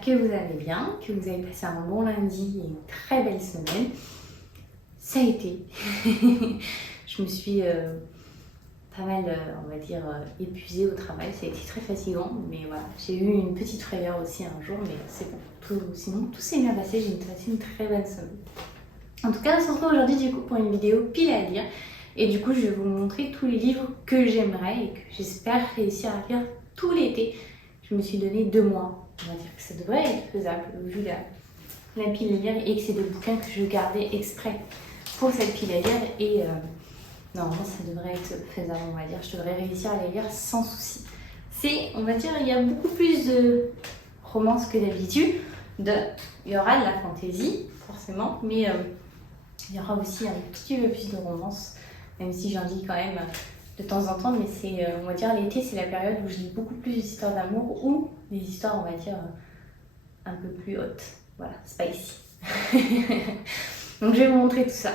que vous allez bien, que vous avez passé un bon lundi et une très belle semaine. Ça a été. Je me suis pas mal, on va dire, épuisée au travail. Ça a été très fatigant, mais voilà. J'ai eu une petite frayeur aussi un jour, mais c'est bon. Sinon, tout s'est bien passé. J'ai passé une très bonne semaine. En tout cas, on se retrouve aujourd'hui du coup pour une vidéo pile à lire. Et du coup, je vais vous montrer tous les livres que j'aimerais et que j'espère réussir à lire tout l'été. Je me suis donné 2 mois. On va dire que ça devrait être faisable vu la pile à lire et que c'est des bouquins que je gardais exprès pour cette pile à lire. Et normalement, ça devrait être faisable, on va dire. Je devrais réussir à les lire sans souci. On va dire, il y a beaucoup plus de romances que d'habitude. Il y aura de la fantaisie, forcément, mais il y aura aussi un petit peu plus de romances, même si j'en lis quand même de temps en temps, mais c'est, on va dire, l'été, c'est la période où je lis beaucoup plus d'histoires d'amour ou des histoires, on va dire, un peu plus hautes. Voilà, spicy. Donc, je vais vous montrer tout ça.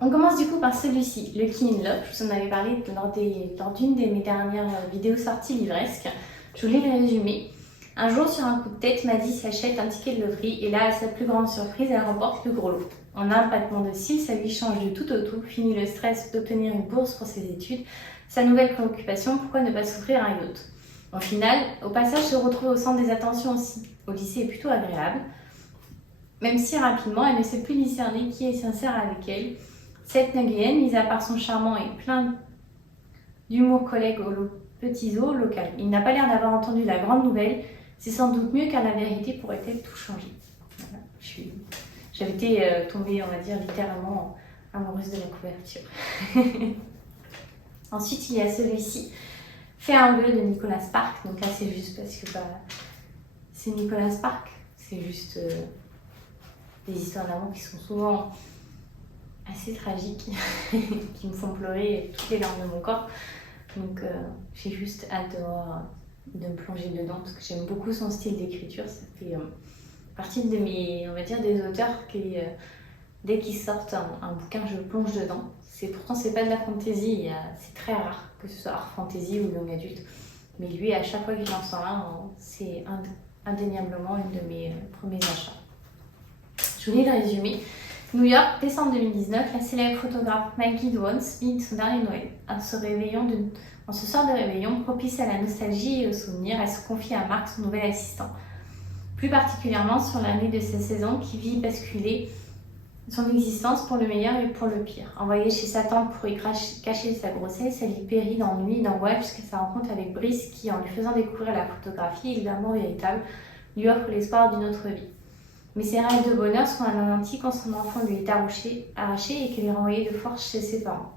On commence du coup par celui-ci, le Killing Love. Je vous en avais parlé lors d'une de mes dernières vidéos sorties livresques. Je voulais le résumer. Un jour, sur un coup de tête, Maddie s'achète un ticket de loterie et là, à sa plus grande surprise, elle remporte le gros lot. En un battement de cils, sa vie change de tout au tout. Fini le stress d'obtenir une bourse pour ses études. Sa nouvelle préoccupation, pourquoi ne pas s'offrir un yacht? Au final, au passage, se retrouve au centre des attentions aussi. Au lycée est plutôt agréable. Même si rapidement, elle ne sait plus discerner qui est sincère avec elle. Cette Nguyen, mis à part son charmant et plein d'humour collègue au petit zoo local. Il n'a pas l'air d'avoir entendu la grande nouvelle. C'est sans doute mieux car la vérité pourrait-elle tout changer. Voilà, j'avais été tombée, on va dire, littéralement amoureuse de la couverture. Ensuite, il y a celui-ci, Fait un bleu de Nicolas Sparks. Donc là, c'est juste parce que c'est Nicolas Sparks. C'est juste des histoires d'amour qui sont souvent assez tragiques, qui me font pleurer toutes les larmes de mon corps. Donc j'ai juste hâte de me plonger dedans parce que j'aime beaucoup son style d'écriture. Ça fait partie de mes, on va dire, des auteurs qui, dès qu'ils sortent un bouquin, je plonge dedans. Pourtant, c'est pas de la fantaisie, c'est très rare que ce soit art fantasy ou young adulte. Mais lui, à chaque fois qu'il en sort un, c'est indéniablement une de mes premiers achats. Je voulais le résumer. New York, décembre 2019, la célèbre photographe Maggie Dwons vit son dernier Noël. En ce soir de réveillon, propice à la nostalgie et aux souvenirs, elle se confie à Mark, son nouvel assistant. Plus particulièrement sur l'année de sa saison qui vit basculer son existence pour le meilleur et pour le pire. Envoyée chez sa tante pour y cacher sa grossesse, elle y périt d'ennui et d'angoisse jusqu'à sa rencontre avec Brice qui, en lui faisant découvrir la photographie et l'amour véritable, lui offre l'espoir d'une autre vie. Mais ses rêves de bonheur sont anéantis quand son enfant lui est arraché et qu'il est renvoyé de force chez ses parents.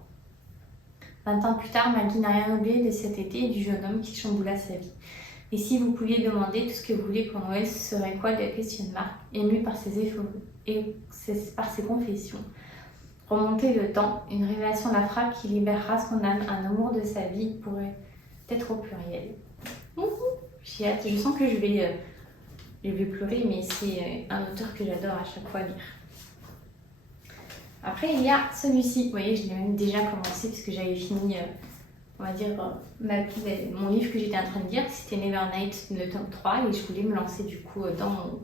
20 ans plus tard, Maggie n'a rien oublié de cet été et du jeune homme qui chamboula sa vie. Et si vous pouviez demander tout ce que vous voulez pour Noël, ce serait quoi? Le questionne Mark, ému par ses efforts et par ses confessions. Remonter le temps, une révélation la frappe qui libérera son âme, un amour de sa vie pourrait être au pluriel. J'ai hâte, je sens que je vais pleurer, mais c'est un auteur que j'adore à chaque fois lire. Après, il y a celui-ci. Vous voyez, je l'ai même déjà commencé puisque j'avais fini, on va dire, mon livre que j'étais en train de lire. C'était Nevernight, le tome 3, et je voulais me lancer du coup dans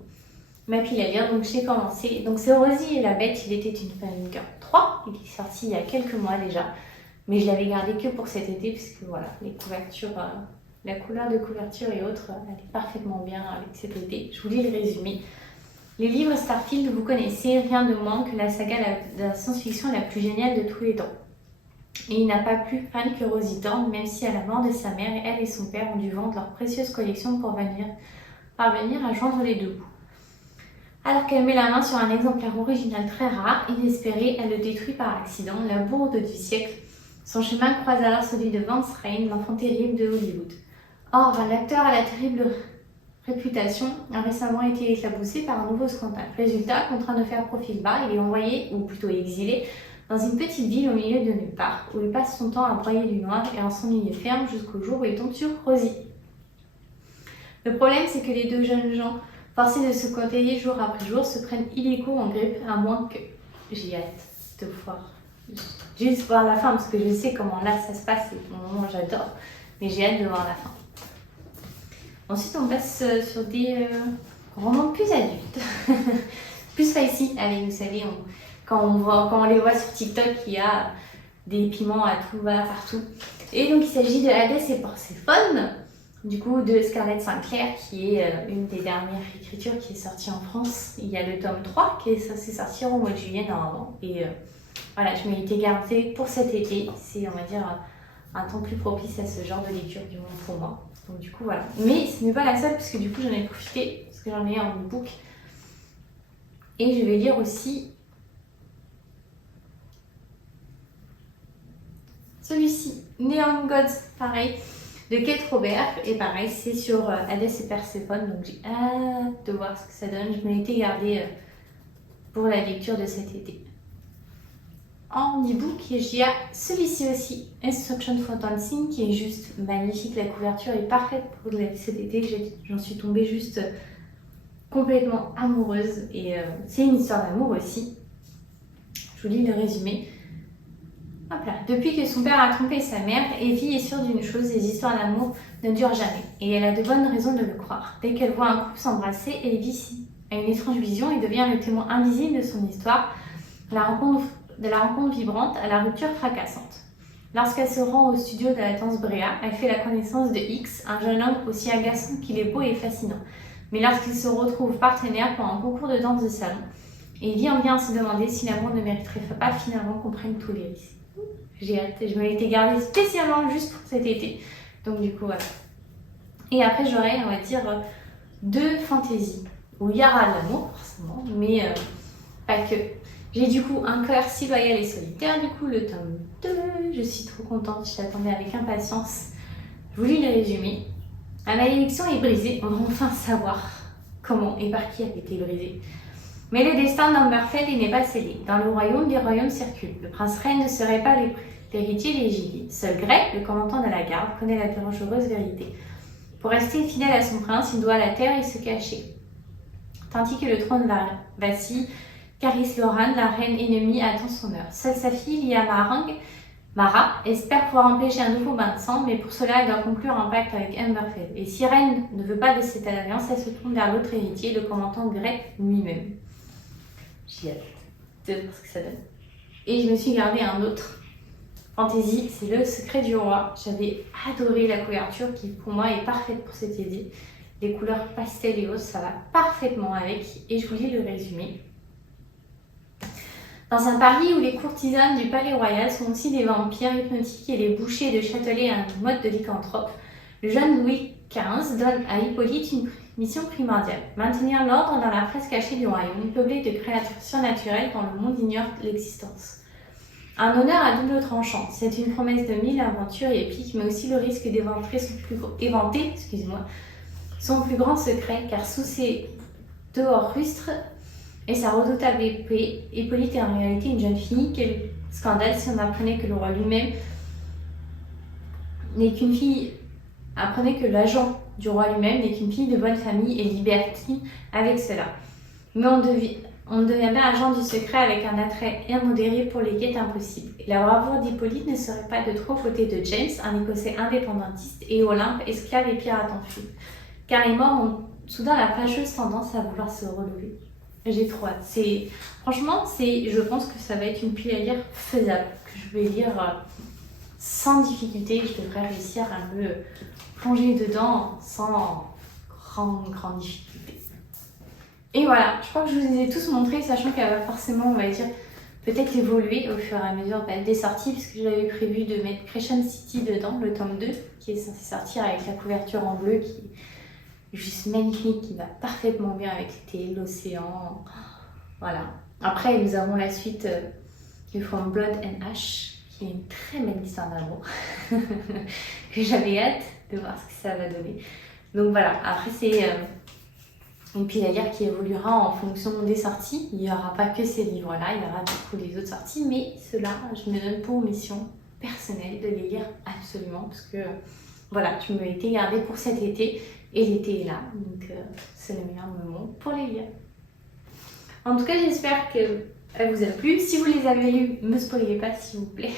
ma pile à lire. Donc, j'ai commencé. Donc, c'est Rosie et la Bête, il était une famille 3. Il est sorti il y a quelques mois déjà. Mais je l'avais gardé que pour cet été puisque voilà, les couvertures... la couleur de couverture et autres, elle est parfaitement bien avec cet été. Je voulais le résumer. Les livres Starfield, vous connaissez, rien de moins que la saga de la science-fiction la plus géniale de tous les temps. Et il n'a pas plus fan que Rosie Thorne, même si à la mort de sa mère, elle et son père ont dû vendre leur précieuse collection pour parvenir à joindre les deux bouts. Alors qu'elle met la main sur un exemplaire original très rare, inespéré, elle le détruit par accident, la bourde du siècle. Son chemin croise alors celui de Vance Rain, l'enfant terrible de Hollywood. Or, l'acteur à la terrible réputation a récemment été éclaboussé par un nouveau scandale. Résultat, contraint de faire profil bas, il est envoyé, ou plutôt exilé, dans une petite ville au milieu de nulle part, où il passe son temps à broyer du noir et en s'ennuyer ferme jusqu'au jour où il tombe sur Rosie. Le problème, c'est que les deux jeunes gens, forcés de se côtoyer jour après jour, se prennent illico en grippe, à moins que... J'ai hâte de voir. Juste voir la fin, parce que je sais comment là ça se passe, et pour le moment j'adore, mais j'ai hâte de voir la fin. Ensuite, on passe sur des romans plus adultes, plus spicy. Allez, vous savez, quand on les voit sur TikTok, il y a des piments à tout va, partout. Et donc, il s'agit de Hadès et Perséphone, du coup, de Scarlett Sinclair, qui est une des dernières écritures qui est sortie en France. Il y a le tome 3 qui est censé sortir au mois de juillet normalement. Et voilà, je m'ai été gardée pour cet été. C'est, on va dire, un temps plus propice à ce genre de lecture du monde pour moi. Donc du coup, voilà. Mais ce n'est pas la seule, parce que du coup, j'en ai profité, parce que j'en ai en e-book. Et je vais lire aussi celui-ci, Neon Gods, pareil, de Kate Robert. Et pareil, c'est sur Hadès et Perséphone. Donc j'ai hâte de voir ce que ça donne. Je m'ai été gardée pour la lecture de cet été. En e-book, il y a celui-ci aussi, Instruction for Dancing, qui est juste magnifique. La couverture est parfaite pour cet été. J'en suis tombée juste complètement amoureuse. Et c'est une histoire d'amour aussi. Je vous lis le résumé. Hop là. Depuis que son père a trompé sa mère, Evie est sûre d'une chose, les histoires d'amour ne durent jamais. Et elle a de bonnes raisons de le croire. Dès qu'elle voit un couple s'embrasser, Evie a une étrange vision et devient le témoin invisible de son histoire. De la rencontre vibrante à la rupture fracassante. Lorsqu'elle se rend au studio de la danse Brea, elle fait la connaissance de X, un jeune homme aussi agaçant qu'il est beau et fascinant. Mais lorsqu'ils se retrouvent partenaires pour un concours de danse de salon, Evie en vient à se demander si l'amour ne mériterait pas finalement qu'on prenne tous les risques. J'ai hâte, je me l'étais gardée spécialement juste pour cet été. Donc du coup, voilà. Et après, j'aurai, on va dire, 2 fantaisies, où il y aura de l'amour, forcément, mais pas que. J'ai du coup Un cœur si loyal et solitaire, du coup le tome 2, je suis trop contente, je l'attendais avec impatience. Je vous lis le résumé. La malédiction est brisée, on va enfin savoir comment et par qui elle a été brisée. Mais le destin d'Amberfeld n'est pas scellé. Dans le royaume, des royaumes circulent. Le prince Reine ne serait pas l'héritier légitime. Seul Grey, le commandant de la garde, connaît la dangereuse vérité. Pour rester fidèle à son prince, il doit la taire et se cacher. Tandis que le trône vacille, Caris Loran, la reine ennemie, attend son heure. Seule sa fille, Lia Mara, espère pouvoir empêcher un nouveau bain de sang, mais pour cela, elle doit conclure un pacte avec Amberfeld. Et si Reine ne veut pas de cette alliance, elle se tourne vers l'autre héritier, le commandant Grey lui-même. J'ai hâte de voir ce que ça donne. Et je me suis gardé un autre fantasy, c'est Le Secret du Roi. J'avais adoré la couverture qui, pour moi, est parfaite pour cette idée. Les couleurs pastel et rose, ça va parfaitement avec. Et je vous lis le résumé. Dans un Paris où les courtisanes du palais royal sont aussi des vampires hypnotiques et les bouchers de Châtelet un mode de lycanthrope, le jeune Louis XV donne à Hippolyte une mission primordiale, maintenir l'ordre dans la presse cachée du royaume, peuplée de créatures surnaturelles dont le monde ignore l'existence. Un honneur à double tranchant, c'est une promesse de 1000 aventures épiques, mais aussi le risque d'éventer son plus grand secret, car sous ses dehors rustres et sa redoutable épée, Hippolyte est en réalité une jeune fille. Quel scandale si on apprenait que le roi lui-même n'est qu'une fille, apprenait que l'agent du roi lui-même n'est qu'une fille de bonne famille et libertine avec cela. Mais on ne devient pas agent du secret avec un attrait immodéré pour les quêtes impossibles. Et la bravoure d'Hippolyte ne serait pas de trop côté de James, un Écossais indépendantiste, et Olympe, esclave et pirate en fuite. Car les morts ont soudain la fâcheuse tendance à vouloir se relever. J'ai trop hâte. Franchement, je pense que ça va être une pile à lire faisable, que je vais lire sans difficulté. Je devrais réussir à me plonger dedans sans grande difficulté. Et voilà, je crois que je vous les ai tous montrés, sachant qu'elle va forcément, on va dire, peut-être évoluer au fur et à mesure des sorties, puisque j'avais prévu de mettre Crescent City dedans, le tome 2, qui est censé sortir avec la couverture en bleu, qui est juste magnifique, qui va parfaitement bien avec l'été, l'océan. Voilà. Après, nous avons la suite de From Blood and Ash, qui est une très belle histoire d'amour, que j'avais hâte de voir ce que ça va donner. Donc voilà, après c'est une pile à lire qui évoluera en fonction des sorties. Il n'y aura pas que ces livres-là, il y aura beaucoup des autres sorties, mais ceux-là, je me donne pour mission personnelle de les lire absolument, parce que voilà, je me l'étais gardée pour cet été, et l'été est là, donc c'est le meilleur moment pour les lire. En tout cas, j'espère qu'elle vous a plu. Si vous les avez lus, ne me spoilez pas s'il vous plaît.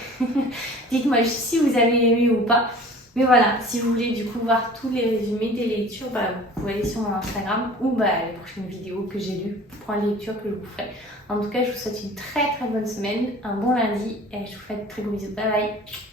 Dites-moi si vous avez aimé ou pas. Mais voilà, si vous voulez du coup voir tous les résumés des lectures, bah, vous pouvez aller sur mon Instagram ou bah, les prochaines vidéos que j'ai lues, point de lecture que je vous ferai. En tout cas, je vous souhaite une très très bonne semaine, un bon lundi et je vous fais de très gros bisous. Bye bye.